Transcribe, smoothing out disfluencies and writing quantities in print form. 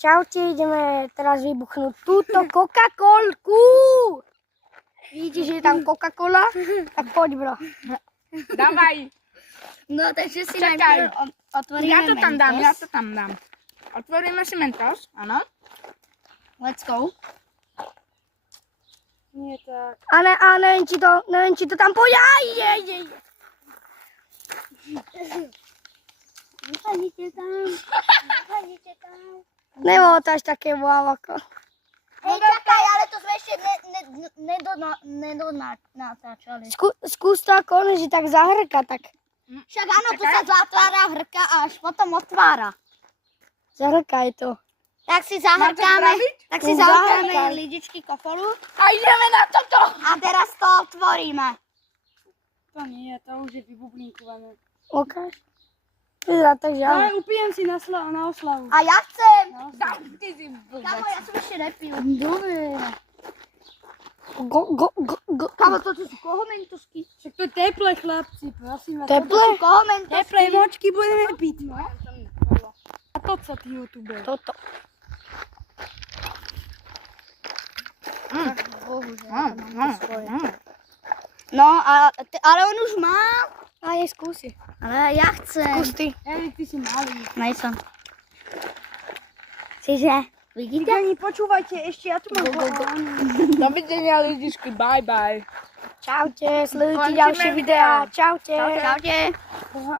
Čaute, ideme teraz vybuchnúť túto Coca-Colku. Vidíte, že je tam Coca-Cola? Tak poď, bro. Dávaj. No, takže si Čakaj. najprv otvoríme Ja to tam dám, Mentos. ja to tam dám. Otvoríme si Mentos, áno. Let's go. Nie tak. A neviem, či to tam pôjde. Aj, ide. Vypadnite tam. Vypadnite tam. Nebolo to až také wow ako. Hej, čakaj, ale to sme ešte nedonatáčali. Skús to ako on, že tak zahrka, tak Však áno, tu sa zatvára hrka a až potom otvára. zahrkaj to. Tak si Mám to spraviť? tak si Zahrkaj. zahrkáme lidičky kofolu A ideme na toto. a teraz to otvoríme. To nie, to už je vybublinkované. Ukáž. Vyzerá tak, že Ale áno. upijem si na oslavu. A ja chcem. Dám, ty si Kámo, blbec. ja som ešte nepil. Dobre. Go. Kámo, toto sú koho mentosky? Však to je teplé, chlapci, prosím vás. Teplé? Koho mentosky? Teplé močky budeme piť, no. A to co, ty youtuber? Toto. No, ale on už má. A je skúsi. Ale ja chcem. Skús ty. Erik, ty si malý. Nejsem. Čiže, vidíte? Cigani, počúvajte, ešte ja tu mám Dovidenia, lidičky, bye bye. Čaute, sledujte Končíme ďalšie videá. video. Čaute. Čaute.